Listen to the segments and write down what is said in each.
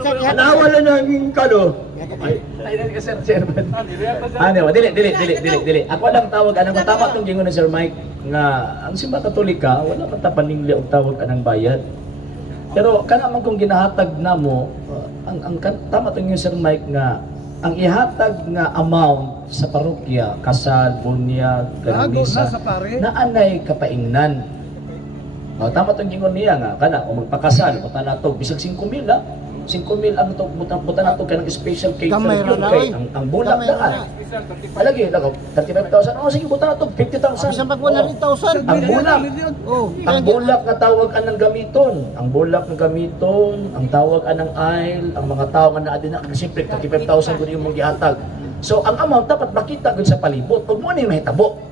Nawala na yung kano. Ay ka sir, chairman. Ano, dili. Ako lang tawag anang tama tong gingon ni Sir Mike nga ang simba Katolika wala man ta paningli og tawag anang bayad. Pero kana man kung ginahatag namo ang tama tong gingon Sir Mike nga ang ihatag nga amount sa parokya, kasal, bunyag, kanamisa, na anay kapaingnan. Tama itong gingon niya nga, kana, kung magpakasal, buta na ito, bisag 5,000 ha? 5,000 ang ito, buta na ito, kanang special cake sa yun, kay, ang bulak daan. Alagi, 35,000, sige, buta na ito, 50,000. Isang pag 100,000. Ang bulak na tawag anang gamiton, ang tawag anang aisle, ang mga tao nga naadin na, siyempre, 35,000 kung yung mong gihatag. So, ang amount dapat makita sa palibot, huwag mo na yung mahitabo.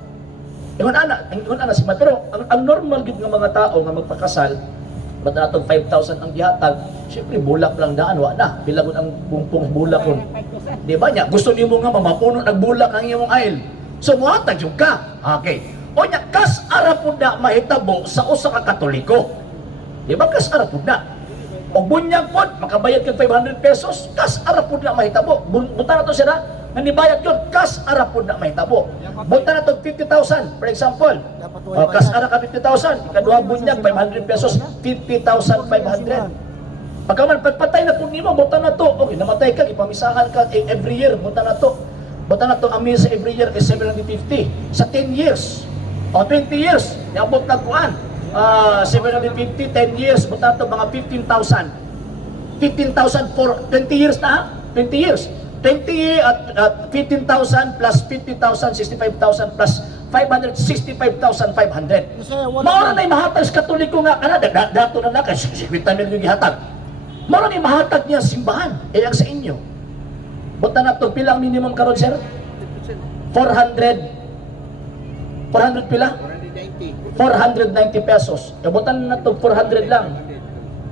Ingon ana si pero ang normal gid nga mga tao nga magpakasal ba't natong 5,000 ang gihatag, syempre bulak lang daan wa na bilagon ang pungpong bulak kon. Di ba nya gusto nimo nga mamapuno nagbulak ang imong aisle. So muhatag jud ka. Okay. O nya kas ara pud na mahitabo sa usa ka Katoliko. Di ba kas ara pud na? O bunyag pod makabayad kag 500 pesos, kas ara pud na mahitabo. Buta na to sila nga nibayad yun, kas ara pud na mahitabo. Bunta na to 50,000, for example. O, kas ara ka 50,000, ikaduhang bunyag 500 pesos, 50,500. Pagkaman pagpatay na pud nimo, bunta na to. Okay, namatay ka, ipamisahan ka every year, bunta na to. Bunta na to ang misa every year is 750 sa 10 years. O 20 years, niabot na kuan. 750, 10 years, bunta na to mga 15,000. 15,000 for 20 years na ha? 20 years. 15,000 plus 50,000, 65,000 plus 500, 65,500. Maura na yung mahatag sa Katoliko nga, dato na naka, 50 mil yung ihatag. Maura na yung mahatag niya simbahan, ang sa inyo. Buta na ito, pilang minimum karon sir? 400 pila? 490 pesos. Butan na ito, 400 lang.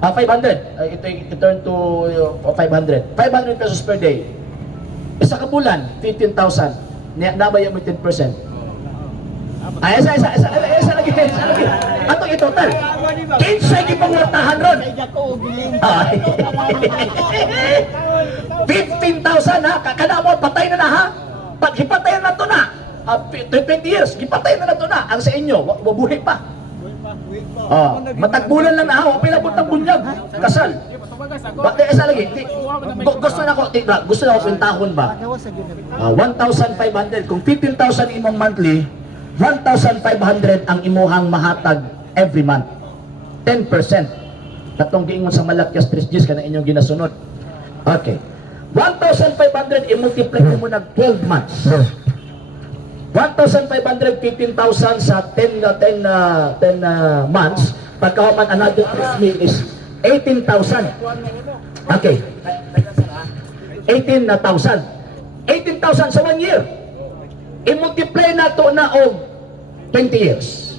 500. Ito turn to 500. 500 pesos per day. Isa ka bulan, 15,000. Nabayan mo 10%. Ay, isa lagi. Atong itotal. 15 gipangwartahan ron. 15,000 ha. Kana mo, patay na ha. Pag hipatayan na to na. 20 years, hipatayan na to na. Ang sa inyo, mabuhi pa. Matagbulan lang na ha. Pilabot ng bunyag. Kasal. Bakit isa lagi? Gusto na ako pintahon ba? 1,500. Kung 15,000 imong monthly, 1,500 ang imuhang mahatag every month. 10%. Katong giingon sa Malakias 3:10 kana inyong ginasunod. Okay. 1,500 i-multiply mo nag 12 months. 1,500, 15,000 sa 10 months. Pagkahuman another 3 is 18,000. Okay. 18,000. 18,000 sa 1 year. I-multiply na to na og 20 years.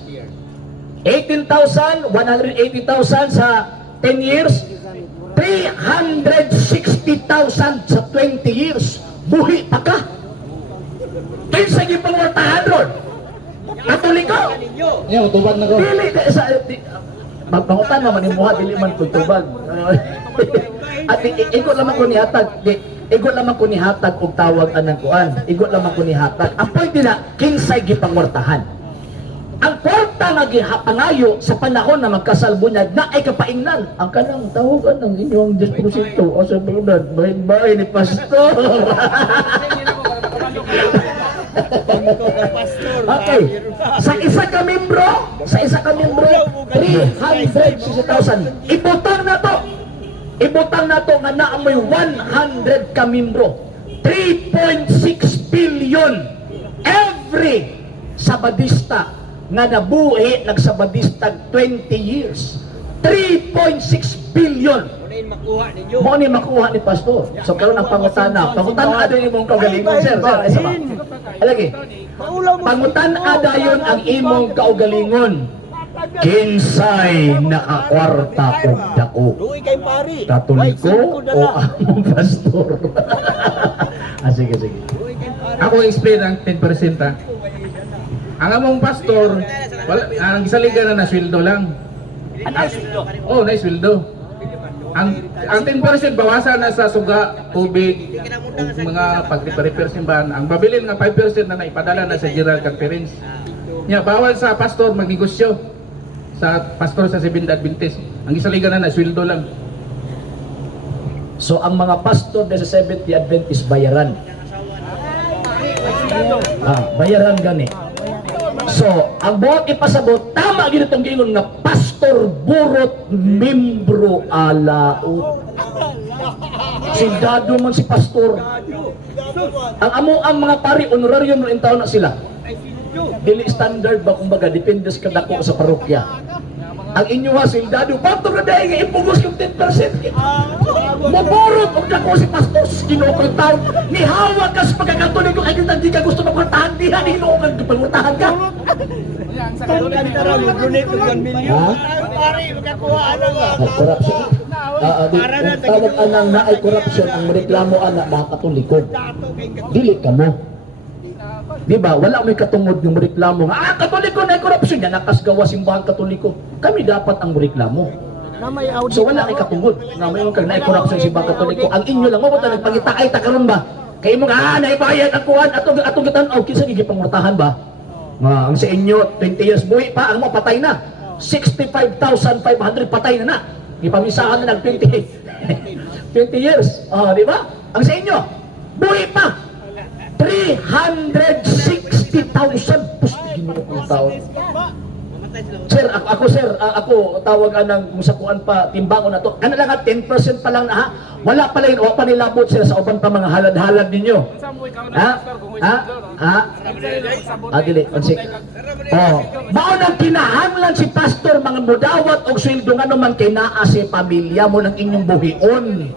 18,000, 180,000 sa 10 years. 360,000 sa 20 years. Buhi pa ka. Kinsa gyud pangwartahan ron? Katoliko. Yo, tubag na ko. Dili sa magpangutan naman ni muha dili man tubag. At igot lamang ko ni hatag, igot lamang ko ni hatag og tawag anang kuan. Igot lamang ko ni hatag. Ang pwede na kinsay gipangwartahan. Ang kwarta nga gihapangayo sa panahon na magkasalbunyag na ay kapaingnan. Ang kanang tawagan ng inyong disposito o sa pagdad, bahay-bahay ni pastor. Okay. Sa isa ka membro, 360,000. Ibutang na to. Ibutang na to nga naamoy 100 ka membro. 3.6 billion every Sabadista nga nabuhi nagsabadista 20 years. 3.6 billion. Mo ni makuha ni pastor. So karon ang pangutana ada imong kaugalingon sir. Isa pa. Lagi. Pangutan-ada yon ang imong kaugalingon. Kinsay nakakwarta og dako? Katoliko o among pastor? Sige. Ako explain ang 10% ha. Ang among pastor, ang isaligan na nasweldo lang. Ano sweldo? Oh, naisweldo. ang 10% bawasan na sa suga, tubig, ug mga pag-repair simbahan. Ang babilin nga 5% na naipadala na sa General Conference. Nya bawal sa pastor magnegosyo sa pastor sa Seventh Adventist. Ang isaligan na sweldo lang. So ang mga pastor sa Seventh Adventist bayaran. Bayaran gani. So, ang buhat ipasabot, tama gid itong giingon nga pastor burot membro alaot. Sindado man si pastor. Ang amo ang mga pari honorarium no intaw na sila. Dili standard ba kumbaga depende sa kadako sa parokya. Ang inyo ha sindado pastor na dai nga ipugos yung 10%. Maburot og dako si pastor kinokol taw ni hawak ka sa pagkakatoliko ay hindi ka gusto magkwartahan diha ni hinungag pagkwartahan ka. Corruption. Tawag anang na ay corruption ang reklamo ana mga katoliko. Dili ka mo. Di ba? Wala may katungod yung reklamo nga, katoliko na korupsyon yan, nakasgawa simbahan katoliko. Kami dapat ang reklamo. So wala kay katungod. Nga may kag na korupsyon simbahan katoliko. Ang inyo lang, mabuta nagpangitaay ta karon ba? Kay mo nga, naibayad ang kuhan, atong gitanaw, kinsa gigipangmurtahan ba? Nga, ang sa inyo, 20 years buhi pa, ang mo patay na. 65,500 patay na na. Ipamisahan na ng 20 years. Di ba? Ang sa inyo, buhi pa. 360,000 pusti ginoo ko taon. Sir, ako tawag anang musakuan pa timbangon na to. Kana lang 10% pa lang na ha. Wala pa lang o pa nilabot sila sa uban pa mga halad-halad ninyo. Dili, pansik. Mao nang kinahanglan si pastor mga mudawat og sweldo ngano man kay naa si pamilya mo ng inyong buhion.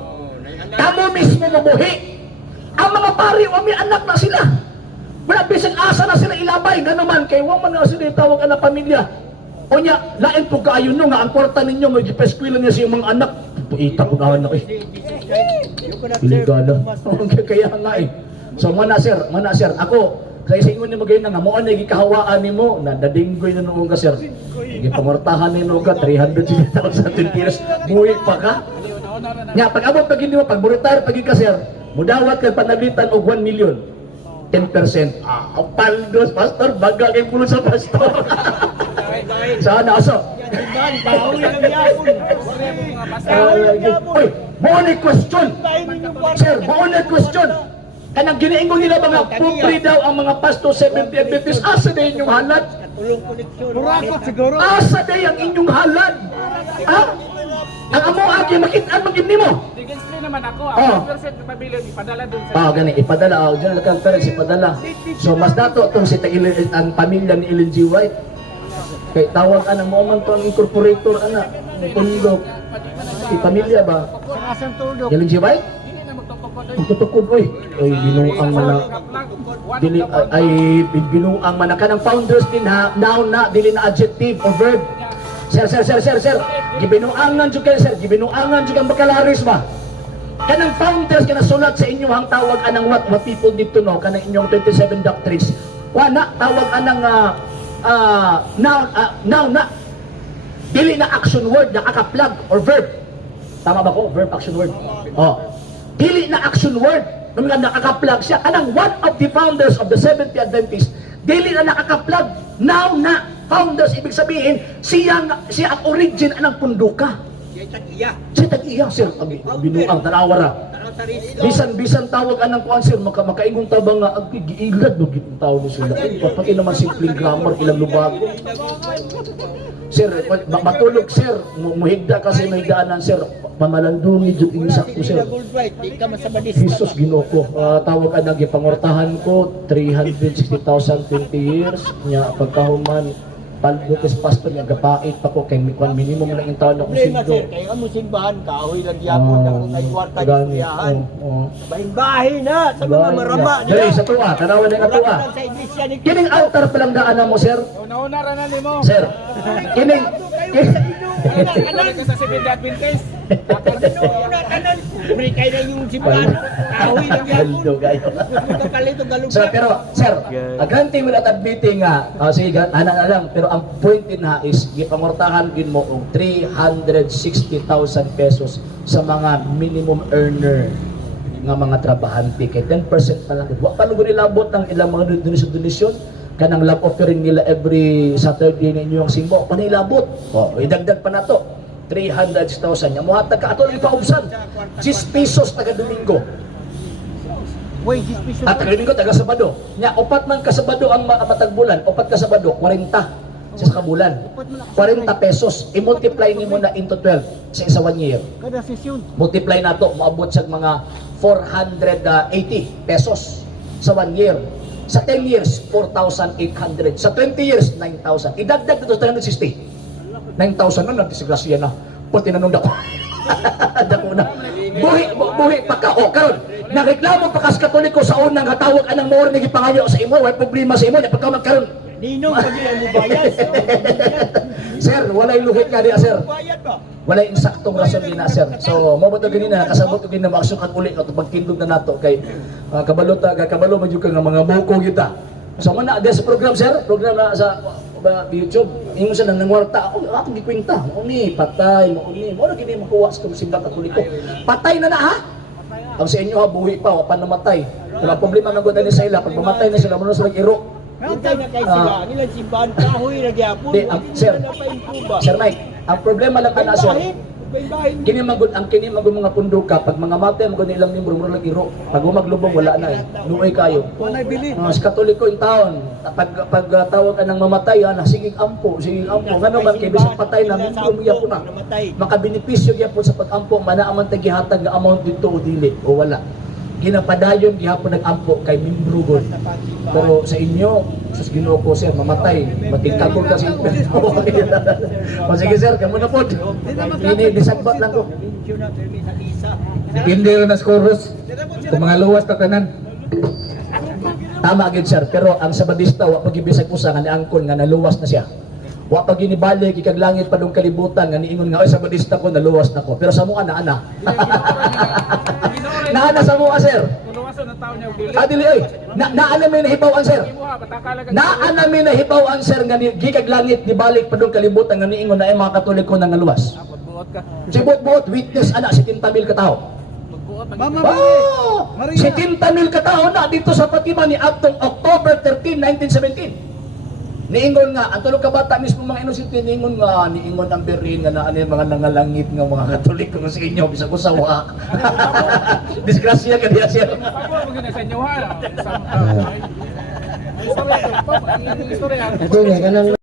Kamo mismo mabuhi. Ang mga pari, may anak na sila. Wala bisang asa na sila ilabay. Gano'n man, kay wang man nga sila tawag ang pamilya. O niya, lain po kaayon nyo nga, ang kwarta ninyo, may ipeskwila niya sa mga anak. Puita ko na anak eh. Iligala. Kaya nga eh. So, mana sir, ako, sa isingon ni magayon na nga, mo anay gikahawaan ni mo, na dadinggoy na noong ka sir. Gipamortahan ni noong ka, 300,000 years, buwi pa ka. Nga, pag abot pag hindi mo, pag retire pag ka sir, mudawat kay panaglitan og 1 million. 10%. Paldos, pastor, baga kay pulo sa pastor. Sana aso. Oy, mo question. Sir, mo question. Kanang giniingon nila mga pupri daw ang mga pastor 70 Adventist. Asa na inyong halad? Murakot siguro. Asa na ang inyong halad? Ha? Ang amo agi makit-an magin nimo. Explain naman ako, ang 5% pabilin ipadala dun sa gani ipadala General Conference ipadala. So mas dato tong si ang pamilya ni Ellen G. White. Kay tawag anang mo man to ang incorporator ana, ni Pundok. Si pamilya ba? Asang tuldok. Ellen G. White? Tutukod oy. Oy binuang man dili ay binuang man kanang founders din ha. Now na dili na adjective or verb. Sir. Gibinuangan jud kay sir, gibinuangan jud ang baccalaureate ba? Kanang founders kana sulat sa inyo ang tawag anang what people need to know kanang inyong 27 doctrines. Wana tawag anang noun na. Dili na action word, nakaka-plug or verb. Tama ba ko? Verb action word. Dili na action word. Nung nakaka-plug siya kanang one of the founders of the Seventh Adventist. Dili na nakaka-plug. Noun na. Founders, ibig sabihin, siya ang origin anang punduka. Siya tag-iya, sir. Binuang, tanawara. Bisan tawag anang kuan, sir. Makaingong tabang nga, giilad mo gitong tawag mo sila. Pati naman simpleng grammar, ilang lubago. Sir, matulog, sir. Muhigda kasi may daanan, sir. Pamalandungi dyan inisakto, sir. Jesus, ginoo ko. Tawag anang gipangortahan ko, 360,000 20 years. Nya, pagkahuman, paldotes pastor nga gapait pa ko kay minimum lang yung taon akong sindo. Kaya mo simbahan kahoy lang yapon ang kaywarta niyahan. Bahin-bahin na sa mga marama Dali sa tuwa, tanawan na nga tuwa. Kining altar pa lang daanan mo, sir. una-una ra na nimo. Sir, kining Ka sa Seventh Adventist. Libre kayo na yung simbahan. Kahoy lang yan. Haldo kayo. Kapalito galugya. So, pero, sir, granting mo at admitting nga, sige, ana na lang, pero ang point din ha is, gipamortahan din mo og 360,000 pesos sa mga minimum earner nga mga trabahante. Kay 10% pa lang. Wa pa lugo nilabot ng ilang mga donasyon kanang love offering nila every Saturday ninyo ang simbo. Panilabot. O, idagdag pa na to. 300,000. Yung muhatag ka, ato lang ipaubsan. 10 pesos taga Domingo. Wait, this piece At taga Domingo, taga Sabado. Nya, upat man ka Sabado ang matagbulan. Upat ka Sabado, 40 sa kabulan. 40 pesos. I-multiply ni mo na into 12 sa isa 1 year. kada sesyon. Multiply na to, maabot sa mga 480 pesos sa 1 year. Sa 10 years, 4,800. Sa 20 years, 9,000. Idagdag dito sa 360. 9,000 na, nagdisigrasya na. Pati nanong dako. Dako na. Buhi pa ka. O, karon, nagreklamo pa ka sa Katoliko sa unang katawag anang mo rin nagipangayo sa imo. May problema sa imo. Pagka magkaroon. Ninong pa din ang mubayad. Sir, walay luhit nga diya, sir. Mubayad ba? Wala insaktong rason din na, sir. So, mo ba ito ganina, kasabot ko din na maaksukan ulit ito pagtindog na nato kay kabalo man yung mga buko kita. So, muna, sa program, sir, program na sa YouTube, ingon siya nang nangwarta, ako gikwinta, mauni, patay, mauni, mo na gini makuha sa simba Katoliko. Patay na ha? Ang sa inyo ha, buhi pa, wapan namatay. Wala problema na ganda ni sa ila, pag mamatay na sila, muna sila iro. Hintay na kayo sila. Nilang simbahan, kahoy na gyapon. Di, sir, na pa-improve. Sir Mike, ang problema lang ana, sir, Bahin. kini magud mga punduka pag mga matay magud nilang membro mo lang iro pag maglubong wala na luoy kayo Walay bili. sa Katoliko in taon pag tawag ka ng mamatay ana sige ampo ngano man kay bisag patay na membro mo yapon na makabenepisyo gyapon sa pag-ampo manaaman ta gihatag nga amount dito o dili o wala ginapadayon gihapon nag-ampo kay membro god pero sa inyo sa Ginoo ko sir mamatay matingkagol kasi o sige sir kamo na pod ini bisagbat lang ko Depende rin na scoros. Kung mga luwas na tanan. tama gid sir pero ang sabadista wa pagibisag usa nga niangkon nga naluwas na siya wa pag ginibalik ikag langit padung kalibutan nga niingon nga oy sabadista ko naluwas na ko pero sa mua ana naana sa mua sir adili oy naana may nahibaw-an sir naana may nahibaw-an sir nga gikag langit nibalik padung kalibutan nga niingon na ay mga Katoliko nga naluwas sibot-bot witness ana 70,000 ka tawo Mama oh, Maria. 70,000 katao na dito sa Fatima ni Abtong October 13, 1917. Niingon nga, ang tulog ka bata mismo mga inosente, niingon ang berin nga na ano yung mga nangalangit nga mga Katoliko sa inyo, bisa ko sawa. Disgrasya ka diya siya. Ito nga, kanang